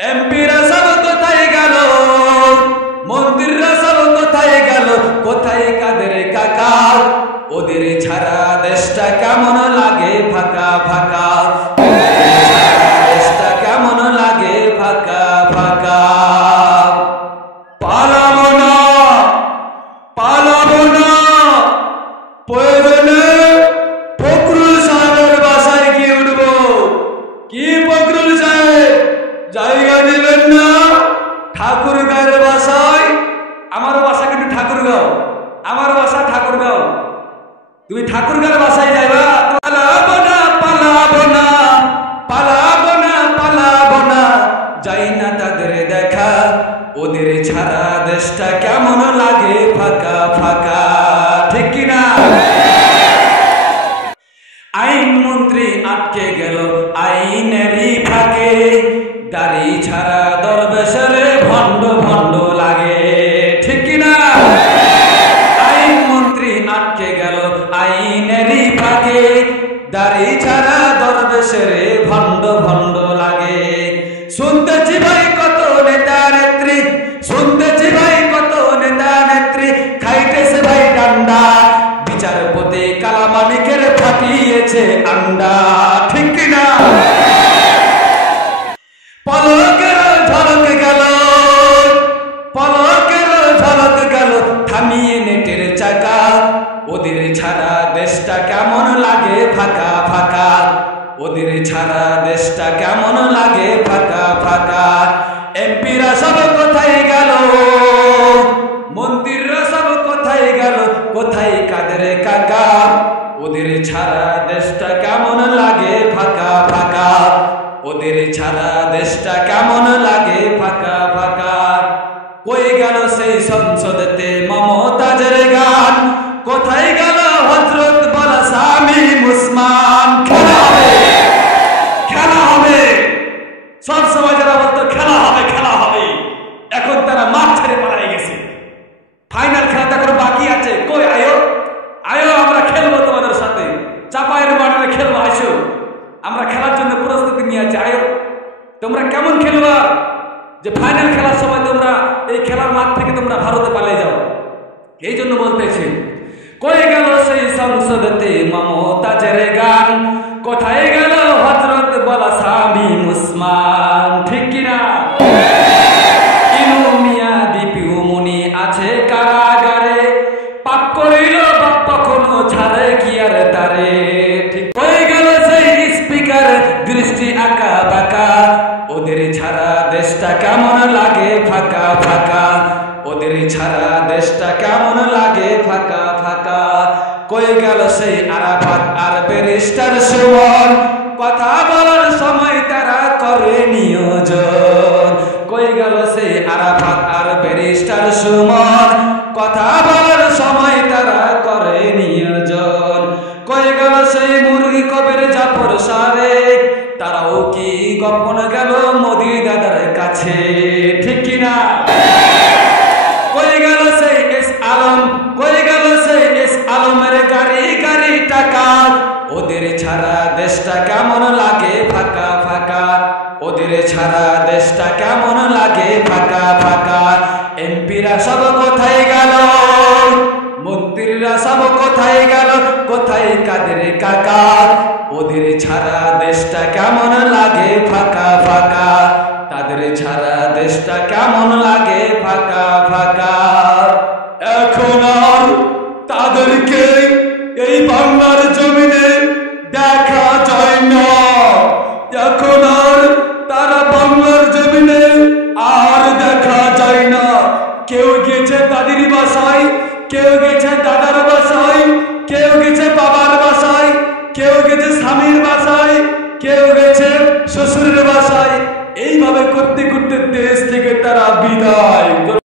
এমপিরা সব কোথায় গেল, মন্ত্রীরা সব কোথায় গেল, কোথায় কাদের কাকা? ওদের ছাড়া দেশটা কেমন লাগে ফাঁকা ফাঁকা, দেশটা কেমন লাগে ফাঁকা ফাঁকা। পালাবো না, পালাবো না, প্রয়োজনে ফখরুল সাহেবের বাসায় গিয়ে উঠবো। কি ফখরুল সাহেব, জায়গা দিবেন না? ঠাকুরগাঁয়ের বাসায়, আমার বাসা কিন্তু ঠাকুরগাঁও, আমার বাসা ঠাকুরগাঁও। তুমি ঠাকুরগাঁয়ের বাসায় যাইবা? পালাবো না, পালাবো না, পালাবো না, পালাবো না, যাই না তাদের দেখা। ওদের ছাড়া দেশটা কেমন লাগে ফাঁকা ফাঁকা, ঠিক কিনা? আইন মন্ত্রী আটকে গেল আইনেরই ফাঁকে, দাড়ি ছাড়া দরবেশের ভণ্ড ভণ্ড লাগে, ঠিক কিনা? আইন মন্ত্রী আটকে গেল আইনেরই ফাঁকে, দাড়ি ছাড়া দরবেশের ভণ্ড ভণ্ড লাগে। শুনতেছি ভাই কত নেতা নেত্রী, শুনতেছি ভাই কত নেতা নেত্রী খাইতেছে ভাই ডান্ডা, বিচারপতি কালামানিকের ফাটিয়েছে আন্ডা, ঠিক কিনা? পলকের ঝলক গেল, পলকের ঝলক গেল থামিয়ে নেটের চাকা। ওদের ছাড়া দেশটা কেমন লাগে ফাঁকা ফাঁকা, ওদের ছাড়া দেশটা কেমন লাগে ফাঁকা ফাঁকা। এমপিরা সব কোথায় গেল, মন্ত্রীরা সব কোথায় গেল, কোথায় কাদের কাকা? ওদের ছাড়া দেশটা কেমন লাগে ফাঁকা ফাঁকা, ওদের ছাড়া দেশটা কেমন লাগে ফাঁকা ফাঁকা। কই গেল সেই সংসদেতে মমতাজের গান, কোথায় গেল হযরত বলা স্বামী মুসলমান? খেলা হবে, খেলা হবে, সব সময় যারা বলতো খেলা হবে খেলা হবে, এখন তারা মাঠ ছেড়ে পালিয়ে গেছে। ফাইনাল খেলাটা করে বাকি আছে, কই আয়ো আয়ো, আমরা খেলবো তোমাদের সাথে, চাপায়ের মাঠে খেলবো, আসো, আমরা খেলার জন্য প্রস্তুতি নিয়ে আছি, আয়ো। তোমরা কেমন খেলবা যে ফাইনাল খেলার সময় তোমরা এই খেলার মাঠ থেকে তোমরা ভারতে পালিয়ে যাও? এই জন্য বলতেছি, কই গেল সেই সংসদেতে মমতাজের গান, কোথায় গেল হযরত বলা স্বামী মুসলমান, ঠিক কিনা? ইনু মিয়া বিপিউ মুনি আছে কারাগারে, পাপ করিল বাপ কখনো ছাড়ে কি আর তারে, ঠিক? কই গেল সেই স্পিকার দৃষ্টি আঁকা বাঁকা, ওদের ছাড়া দেশটা কেমন লাগে ফাঁকা ফাঁকা, ওদের ছাড়া দেশটা কেমন লাগে ফাঁকা ফাঁকা। কই গেল সেই আরাফাত আর ব্যারিস্টার সুমন, কথা বলার সময় তারা করে নিয়োজন। কই গেল সেই আরাফাত আর ব্যারিস্টার সুমন, কথা বলার সময় তারা করে নিয়োজন। কই গেল সেই মুরগি কবির জাফর সারে, তারাও কি গোপন গেল মোদি দাদার কাছে, ঠিক কিনা? কই গেল সেই এস আলম, কই গেল সেই এস আলমের গাড়ি গাড়ি টাকা, ওদের ছাড়া দেশটা কেমন লাগে ফাঁকা ফাঁকা, ওদের ছাড়া দেশটা কেমন লাগে ফাঁকা ফাঁকা। এমপিরা সব কোথায় গেল, মন্ত্রীরা সব কোথায় গেল, কোথায় কাদের কাকা? ওদের ছাড়া দেশটা কেমন লাগে ফাঁকা ফাঁকা, তাদের ছাড়া দেশটা কেমন লাগে ফাঁকা ফাঁকা। এখন আর তাদেরকে এই বাংলার জমিনে দেখা যায় না, এখন আর তারা বাংলার জমিনে আর দেখা যায় না। কেউ গেছে দাদির বাসায়, কেউ গেছে দাদার বাসায়।